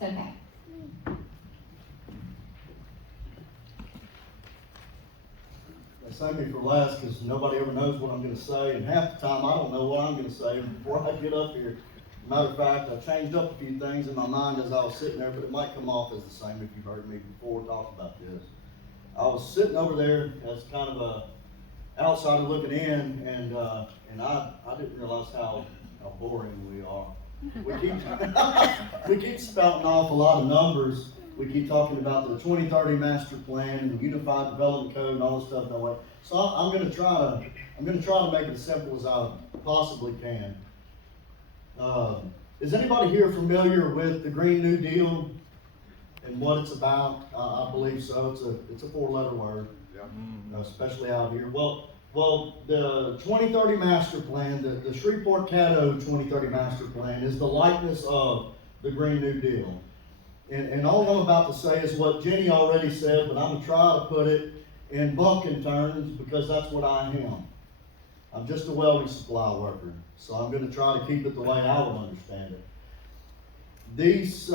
It's okay. They save me for last because nobody ever knows what I'm going to say, and half the time I don't know what I'm going to say before I get up here. Matter of fact, I changed up a few things in my mind as I was sitting there, but it might come off as the same if you've heard me before talk about this. I was sitting over there as kind of a outsider looking in, and I didn't realize how boring we are. We keep spouting off a lot of numbers. We keep talking about the 2030 master plan and the unified development code and all this stuff that way. So I'm going to try to make it as simple as I possibly can. Is anybody here familiar with the Green New Deal and what it's about? I believe so. It's a 4-letter word, especially out here. Well, the 2030 master plan, the Shreveport-Caddo 2030 master plan is the likeness of the Green New Deal. And all I'm about to say is what Jenny already said, but I'm going to try to put it in Bumpkin terms because that's what I am. I'm just a welding supply worker, so I'm going to try to keep it the way I would understand it. This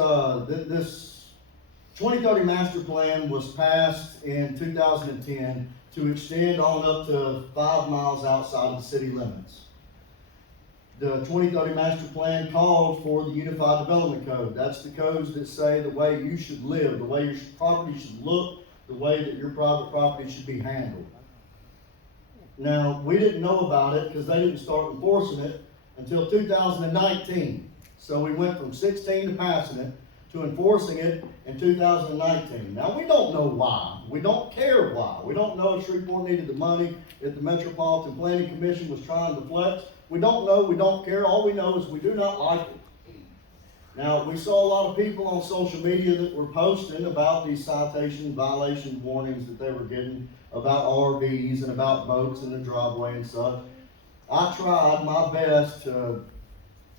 2030 master plan was passed in 2010 to extend on up to 5 miles outside of the city limits. The 2030 master plan called for the Unified Development Code. That's the codes that say the way you should live, the way your property should look, the way that your private property should be handled. Now, we didn't know about it because they didn't start enforcing it until 2019. So we went from 16 to passing it to enforcing it in 2019. Now, we don't know why. We don't care why. We don't know if Shreveport needed the money, if the Metropolitan Planning Commission was trying to flex. We don't know. We don't care. All we know is we do not like it. Now, we saw a lot of people on social media that were posting about these citation violation warnings that they were getting about RVs and about boats in the driveway and such. I tried my best to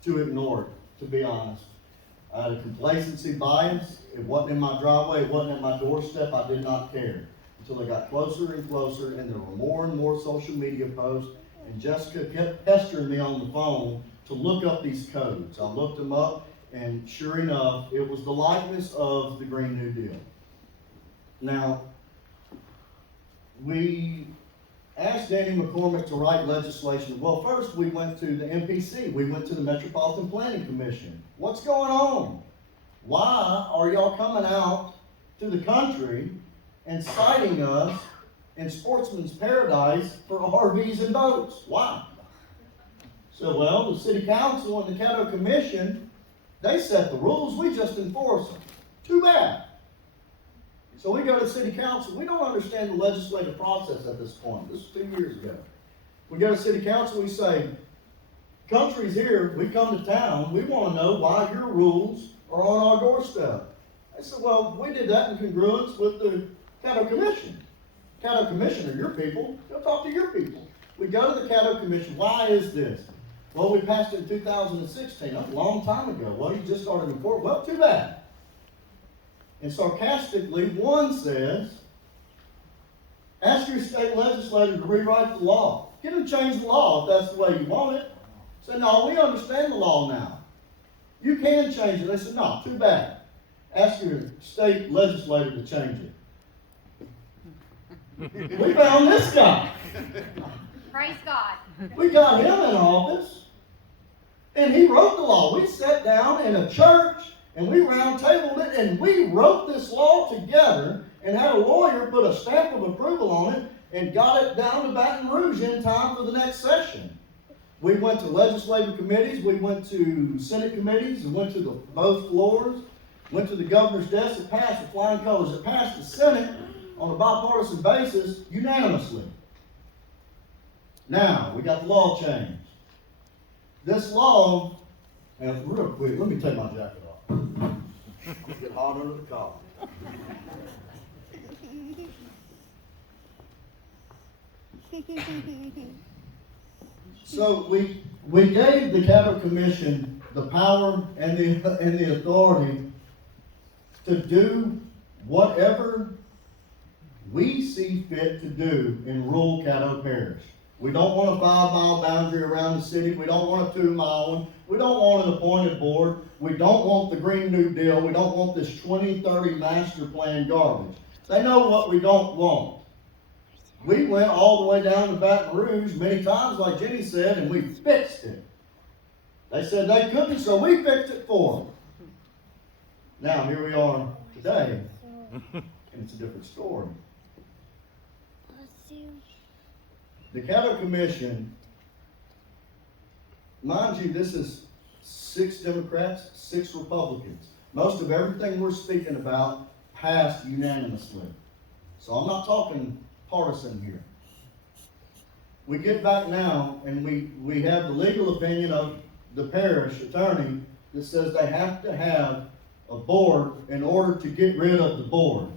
ignore it, to be honest. I had a complacency bias. It wasn't in my driveway. It wasn't at my doorstep. I did not care until they got closer and closer, and there were more and more social media posts. And Jessica kept pestering me on the phone to look up these codes. I looked them up, and sure enough, it was the likeness of the Green New Deal. Now, we asked Danny McCormick to write legislation. Well, first we went to the MPC. We went to the Metropolitan Planning Commission. What's going on? Why are y'all coming out to the country and citing us in Sportsman's Paradise for RVs and boats? Why? So, well, the City Council and the Caddo Commission, they set the rules. We just enforce them. Too bad. So we go to the City Council. We don't understand the legislative process at this point. This was 2 years ago. We go to City Council. We say, country's here. We come to town. We want to know why your rules are on our doorstep. I said, well, we did that in congruence with the Caddo Commission. Caddo Commission are your people. Go talk to your people. We go to the Caddo Commission. Why is this? Well, we passed it in 2016. That's a long time ago. Well, you just started in court. Well, too bad. And sarcastically, one says, ask your state legislator to rewrite the law. Get them to change the law if that's the way you want it. Say, no, we understand the law now. You can change it. They said, no, too bad. Ask your state legislator to change it. We found this guy. Praise God. We got him in office, and he wrote the law. We sat down in a church, and we round tabled it, and we wrote this law together and had a lawyer put a stamp of approval on it and got it down to Baton Rouge in time for the next session. We went to legislative committees, we went to Senate committees, we went to both floors, went to the governor's desk. It passed with flying colors. It passed the Senate on a bipartisan basis unanimously. Now, we got the law changed. This law, and real quick, let me take my jacket off. It's getting hot under the collar. So we gave the Caddo Commission the power and the authority to do whatever we see fit to do in rural Caddo Parish. We don't want a 5-mile boundary around the city. We don't want a 2-mile one. We don't want an appointed board. We don't want the Green New Deal. We don't want this 2030 master plan garbage. They know what we don't want. We went all the way down to Baton Rouge many times, like Jenny said, and we fixed it. They said they couldn't, so we fixed it for them. Now, here we are today, and it's a different story. The Cattle Commission, mind you, this is 6 Democrats, 6 Republicans. Most of everything we're speaking about passed unanimously. So I'm not talking partisan here. We get back now, and we have the legal opinion of the parish attorney that says they have to have a board in order to get rid of the board.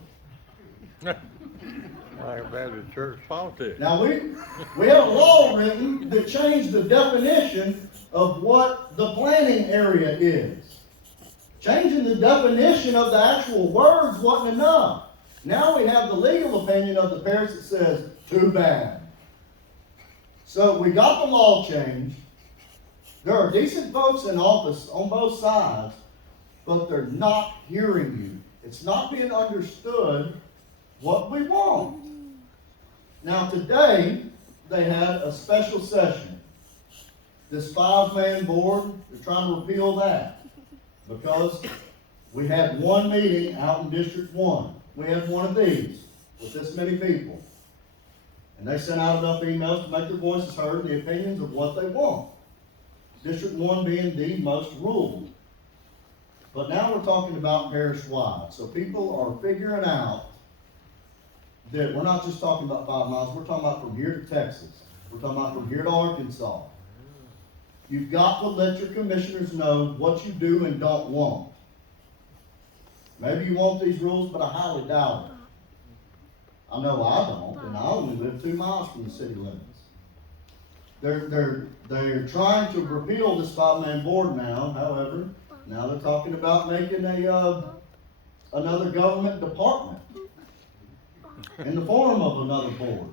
Like about the church politics. Now we have a law written that changed the definition of what the planning area is. Changing the definition of the actual words wasn't enough. Now we have the legal opinion of the parish that says, too bad. So we got the law changed. There are decent folks in office on both sides, but they're not hearing you. It's not being understood what we want. Now today, they had a special session. This 5-man board, they're trying to repeal that because we had one meeting out in District 1. We had one of these with this many people. And they sent out enough emails to make their voices heard and the opinions of what they want. District 1 being the most rural. But now we're talking about parish-wide. So people are figuring out that we're not just talking about 5 miles, we're talking about from here to Texas. We're talking about from here to Arkansas. You've got to let your commissioners know what you do and don't want. Maybe you want these rules, but I highly doubt it. I know I don't, and I only live 2 miles from the city limits. They're trying to repeal this 5-man board now, however. Now they're talking about making another government department in the form of another board.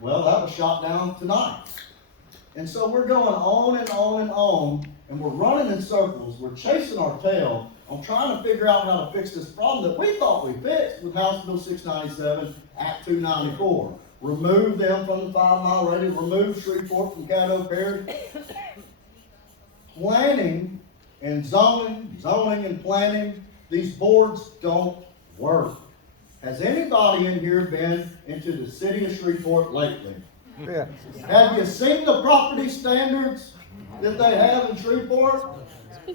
Well, that was shot down tonight. And so we're going on and on and on, and we're running in circles. We're chasing our tail on trying to figure out how to fix this problem that we thought we fixed with House Bill 697, Act 294. Remove them from the 5-mile radius, remove Shreveport from Caddo Parish. Planning and zoning and planning, these boards don't work. Has anybody in here been into the city of Shreveport lately? Yeah. Have you seen the property standards that they have in Shreveport? Yeah.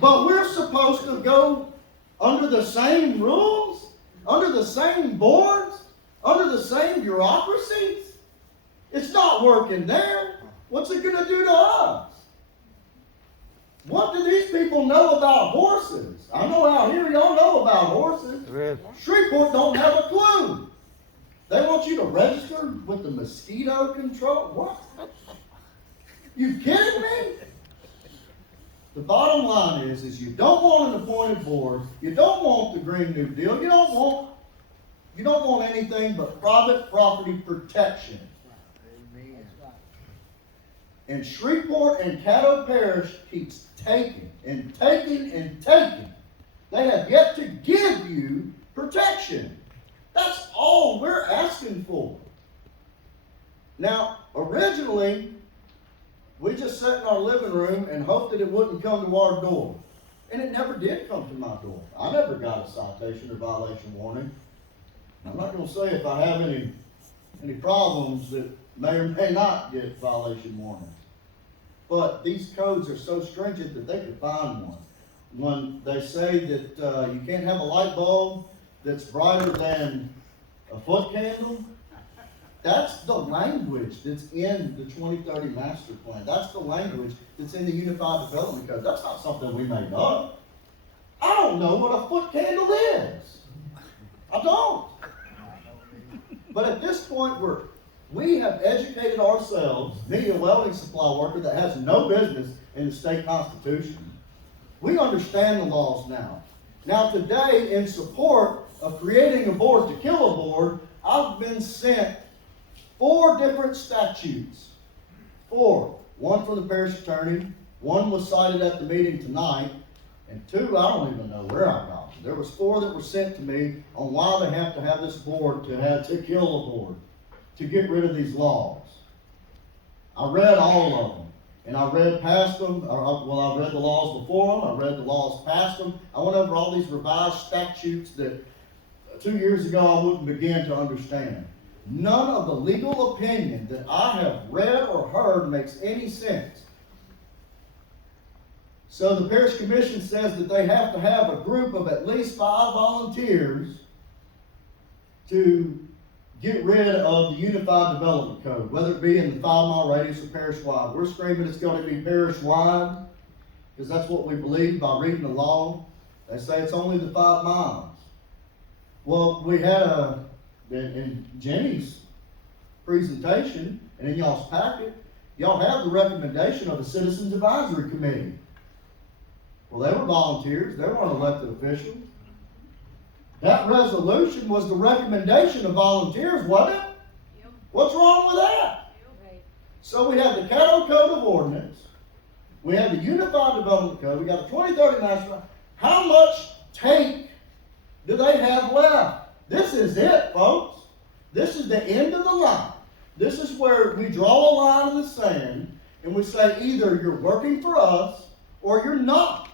But we're supposed to go under the same rules, under the same boards, under the same bureaucracies. It's not working there. What's it going to do to us? What do these people know about horses? I know out here y'all know about horses. Yeah. Shreveport don't have a clue. They want you to register with the mosquito control. What? You kidding me? The bottom line is you don't want an appointed board. You don't want the Green New Deal. You don't want anything but private property protection. And Shreveport and Caddo Parish keeps taking and taking and taking. They have yet to give you protection. That's all we're asking for. Now, originally, we just sat in our living room and hoped that it wouldn't come to our door. And it never did come to my door. I never got a citation or violation warning. I'm not going to say if I have any problems that may or may not get violation warnings. But these codes are so stringent that they could find one. When they say that you can't have a light bulb that's brighter than a foot candle, that's the language that's in the 2030 master plan. That's the language that's in the Unified Development Code. That's not something we made up. I don't know what a foot candle is. I don't. But at this point, we have educated ourselves, me, a welding supply worker that has no business in the state constitution. We understand the laws now. Now today, in support of creating a board to kill a board, I've been sent 4 different statutes. 4. One from the parish attorney, One was cited at the meeting tonight, and two, I don't even know where I got them. There was 4 that were sent to me on why they have to have this board to kill a board, to get rid of these laws. I read all of them, and I read past them, I read the laws before them, I read the laws past them. I went over all these revised statutes that 2 years ago I wouldn't begin to understand. None of the legal opinion that I have read or heard makes any sense. So the parish commission says that they have to have a group of at least 5 volunteers to get rid of the Unified Development Code, whether it be in the 5-mile radius or parish-wide. We're screaming it's going to be parish-wide, because that's what we believe by reading the law. They say it's only the 5 miles. Well, we had in Jenny's presentation, and in y'all's packet, y'all have the recommendation of the Citizens Advisory Committee. Well, they were volunteers, they weren't elected officials. That resolution was the recommendation of volunteers, wasn't it? Yep. What's wrong with that? Right. So we have the Caddo Code of Ordinance, we have the Unified Development Code, we got the 2030 Master Plan. How much tape do they have left? This is it, folks. This is the end of the line. This is where we draw a line in the sand and we say either you're working for us or you're not.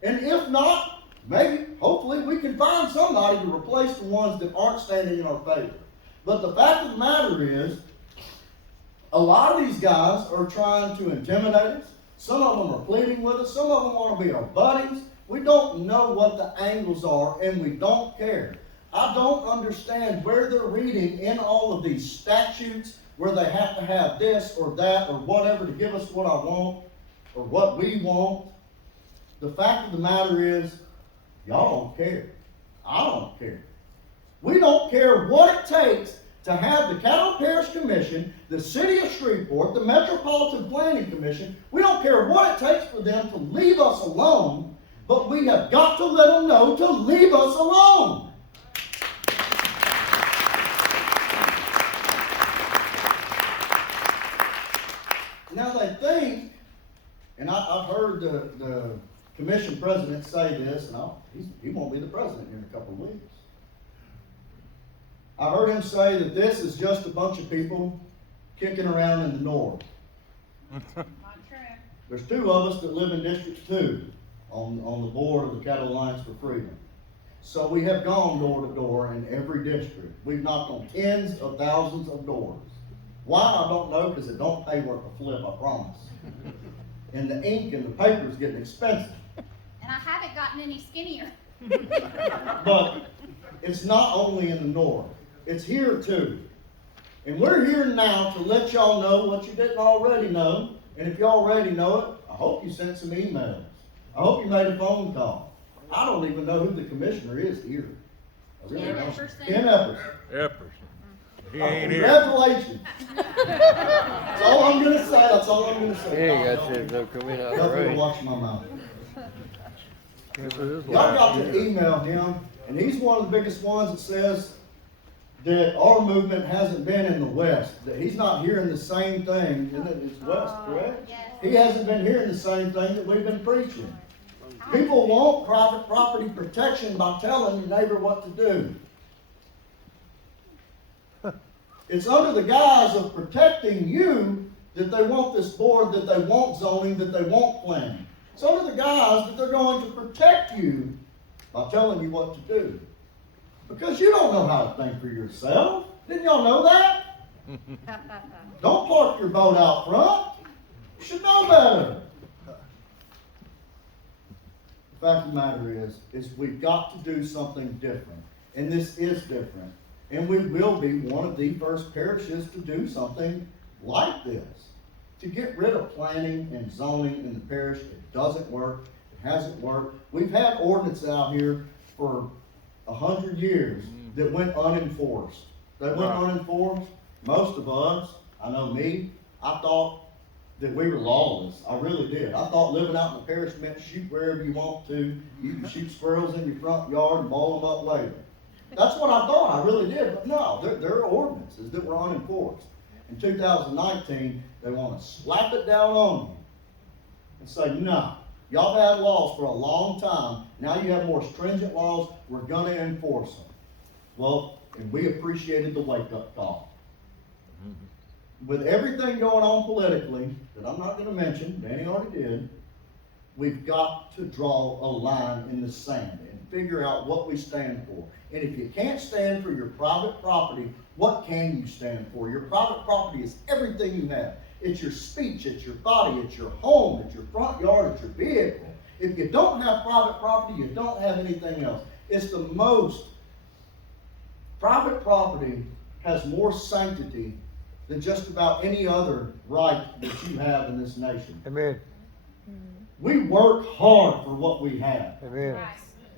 And if not, maybe, hopefully, we can find somebody to replace the ones that aren't standing in our favor. But the fact of the matter is, a lot of these guys are trying to intimidate us. Some of them are pleading with us. Some of them want to be our buddies. We don't know what the angles are, and we don't care. I don't understand where they're reading in all of these statutes where they have to have this or that or whatever to give us what I want or what we want. The fact of the matter is, y'all don't care. I don't care. We don't care what it takes to have the Caddo Parish Commission, the City of Shreveport, the Metropolitan Planning Commission. We don't care what it takes for them to leave us alone, but we have got to let them know to leave us alone. Now they think, and I've heard the commission president say this, and he won't be the president in a couple of weeks. I heard him say that this is just a bunch of people kicking around in the north. Not true. There's 2 of us that live in District 2 on the board of the Cattle Alliance for Freedom. So we have gone door to door in every district. We've knocked on tens of thousands of doors. Why, I don't know, because it don't pay worth a flip, I promise. And the ink and the paper is getting expensive. And I haven't gotten any skinnier. But it's not only in the north. It's here too. And we're here now to let y'all know what you didn't already know. And if you already know it, I hope you sent some emails. I hope you made a phone call. I don't even know who the commissioner is here. I really Ken don't. Epperson. Ken Epperson. Epperson. He ain't here. Congratulations. That's all I'm going to say. That's all I'm going to say. He ain't got shit no coming out Nothing to right. watch my mouth. This is Y'all got last to year. email him, and he's one of the biggest ones that says that our movement hasn't been in the West, that he's not hearing the same thing. Isn't it? It's West, correct? Yes. He hasn't been hearing the same thing that we've been preaching. People want private property protection by telling your neighbor what to do. It's under the guise of protecting you that they want this board, that they want zoning, that they want planning. It's under the guise that they're going to protect you by telling you what to do. Because you don't know how to think for yourself. Didn't y'all know that? Don't park your boat out front. You should know better. The fact of the matter is we've got to do something different. And this is different. And we will be one of the first parishes to do something like this. To get rid of planning and zoning in the parish, it doesn't work. It hasn't worked. We've had ordinances out here for 100 years that went unenforced. They went unenforced. Most of us, I know me, I thought that we were lawless. I really did. I thought living out in the parish meant shoot wherever you want to. You can shoot squirrels in your front yard and ball them up later. That's what I thought. I really did. But no, there are ordinances that were unenforced. In 2019, they want to slap it down on you. and say, no, y'all had laws for a long time, now you have more stringent laws, we're gonna enforce them. Well, and we appreciated the wake-up call. With everything going on politically, that I'm not gonna mention, Danny already did, we've got to draw a line in the sand and figure out what we stand for. And if you can't stand for your private property, what can you stand for? Your private property is everything you have. It's your speech, it's your body, it's your home, it's your front yard, it's your vehicle. If you don't have private property, you don't have anything else. It's the most, private property has more sanctity than just about any other right that you have in this nation. Amen. We work hard for what we have. Amen. Right.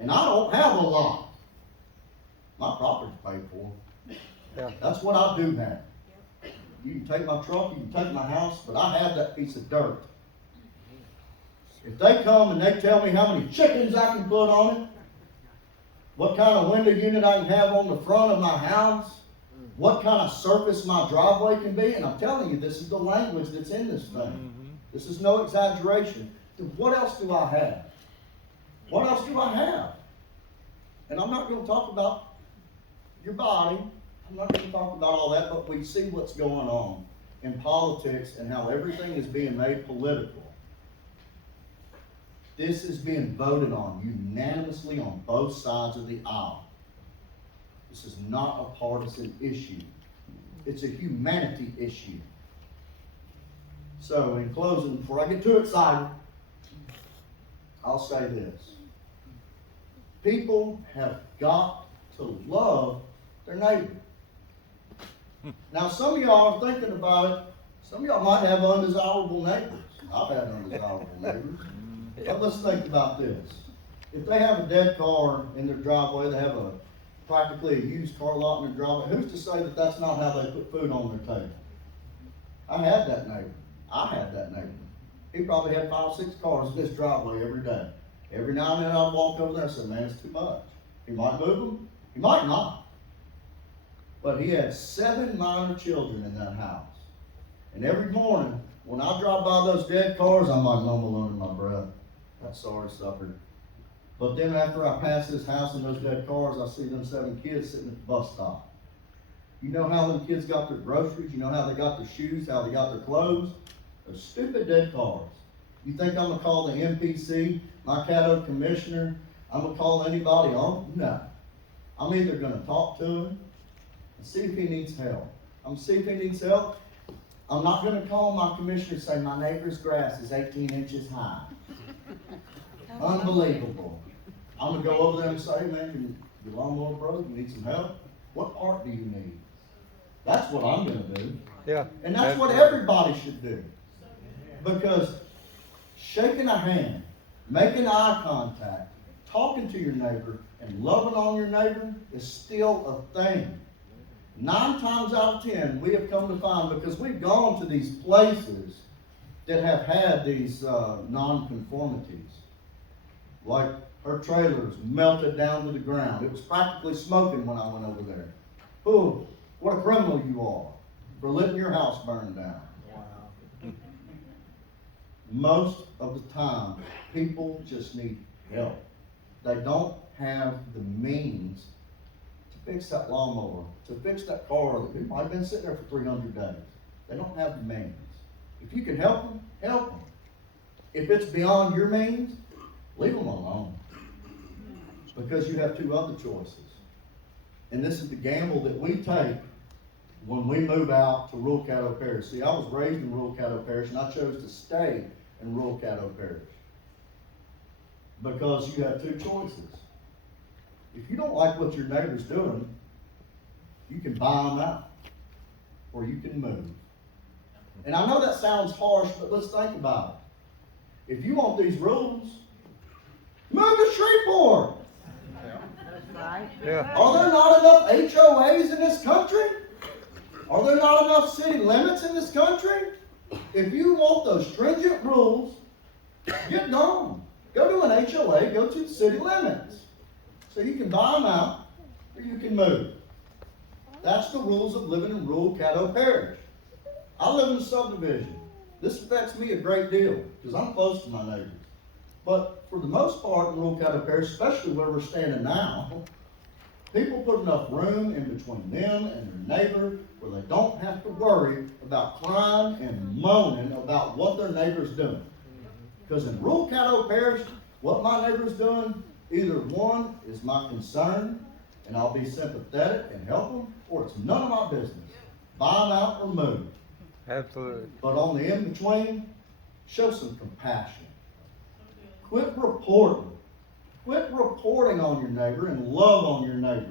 And I don't have a lot. My property's paid for. Yeah. That's what I do have. You can take my truck, you can take my house, but I have that piece of dirt. If they come and they tell me how many chickens I can put on it, what kind of window unit I can have on the front of my house, what kind of surface my driveway can be, and I'm telling you, this is the language that's in this thing. This is no exaggeration. What else do I have? What else do I have? And I'm not going to talk about your body. I'm not going to talk about all that, but we see what's going on in politics and how everything is being made political. This is being voted on unanimously on both sides of the aisle. This is not a partisan issue. It's a humanity issue. So, in closing, before I get too excited, I'll say this. People have got to love their neighbor. Now, some of y'all are thinking about it. Some of y'all might have undesirable neighbors. I've had undesirable neighbors. But let's think about this. If they have a dead car in their driveway, they have practically a used car lot in their driveway, who's to say that that's not how they put food on their table? I had that neighbor. He probably had 5 or 6 cars in his driveway every day. Every now and then I'd walk over there and say, man, it's too much. He might move them, he might not. But he had 7 minor children in that house. And every morning, when I drive by those dead cars, I might mumble under my breath, that sorry sucker. But then after I pass this house and those dead cars, I see them 7 kids sitting at the bus stop. You know how them kids got their groceries? You know how they got their shoes, how they got their clothes? Those stupid dead cars. You think I'm going to call the MPC, my Caddo commissioner? I'm going to call anybody on? No. I'm either going to talk to him and see if he needs help. I'm going to see if he needs help. I'm not going to call my commissioner and say, my neighbor's grass is 18 inches high. Unbelievable. I'm going to go over there and say, man, your lawnmower broke, you need some help? What part do you need? That's what I'm going to do. Yeah. And that's what everybody should do. Because shaking a hand, making eye contact, talking to your neighbor, and loving on your neighbor is still a thing. 9 times out of 10, we have come to find, because we've gone to these places that have had these non-conformities. Like her trailers melted down to the ground. It was practically smoking when I went over there. Ooh, what a criminal you are for letting your house burn down. Most of the time, people just need help. They don't have the means to fix that lawnmower, to fix that car that might have been sitting there for 300 days. They don't have the means. If you can help them, help them. If it's beyond your means, leave them alone. Because you have 2 other choices. And this is the gamble that we take when we move out to rural Caddo Parish. See, I was raised in rural Caddo Parish, and I chose to stay in rural Caddo Parish. Because you have 2 choices. If you don't like what your neighbor's doing, you can buy them out. Or you can move. And I know that sounds harsh, but let's think about it. If you want these rules, move to Shreveport. Yeah. Are there not enough HOAs in this country? Are there not enough city limits in this country? If you want those stringent rules, get gone. Go to an HOA, go to the city limits. So you can buy them out, or you can move. That's the rules of living in rural Caddo Parish. I live in a subdivision. This affects me a great deal, because I'm close to my neighbors. But for the most part, in rural Caddo Parish, especially where we're standing now, people put enough room in between them and their neighbor where they don't have to worry about crying and moaning about what their neighbor's doing. Because in rural Caddo Parish, what my neighbor's doing, either one is my concern, and I'll be sympathetic and help them, or it's none of my business. Buy them out or move. Absolutely. But on the in-between, show some compassion. Quit reporting. Quit reporting on your neighbor and love on your neighbor.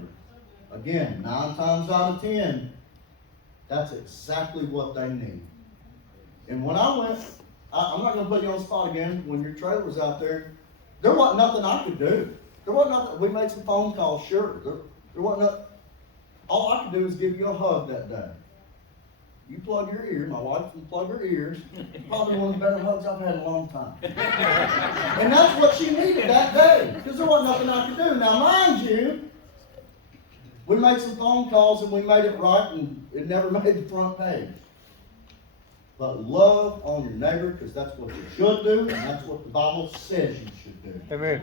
Again, 9 times out of 10, that's exactly what they need. And when I went, I'm not going to put you on the spot again, when your trailer was out there, there wasn't nothing I could do. There wasn't nothing. We made some phone calls, sure. There wasn't nothing. All I could do was give you a hug that day. You plug your ear, my wife can plug her ears. Probably one of the better hugs I've had in a long time. And that's what she needed that day, because there wasn't nothing I could do. Now, mind you, we made some phone calls and we made it right, and it never made the front page. But love on your neighbor, because that's what you should do, and that's what the Bible says you should do. Amen.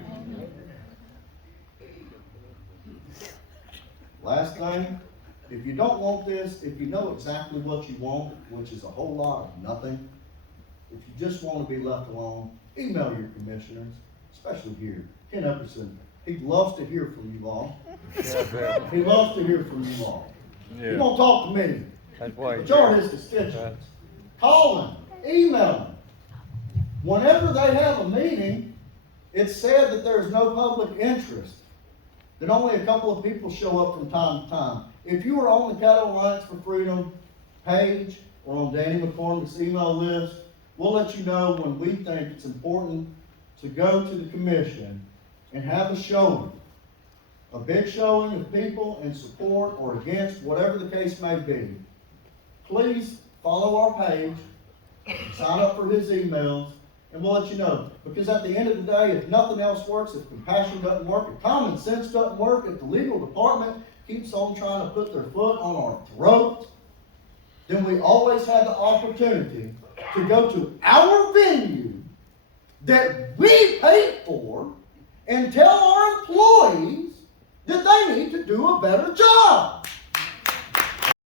Last thing, if you don't want this, if you know exactly what you want, which is a whole lot of nothing, if you just want to be left alone, email your commissioners, especially here. Ken Epperson, he loves to hear from you all. Yeah, He loves to hear from you all. He yeah. won't talk to me. That's why. Majority of his constituents. Call them, email them. Whenever they have a meeting, it's said that there's no public interest, that only a couple of people show up from time to time. If you are on the Cattle Alliance for Freedom page or on Danny McCormick's email list, we'll let you know when we think it's important to go to the commission and have a showing. A big showing of people in support or against, whatever the case may be. Please follow our page, sign up for his emails, and we'll let you know. Because at the end of the day, if nothing else works, if compassion doesn't work, if common sense doesn't work, if the legal department keeps on trying to put their foot on our throat, then we always have the opportunity to go to our venue that we paid for and tell our employees that they need to do a better job.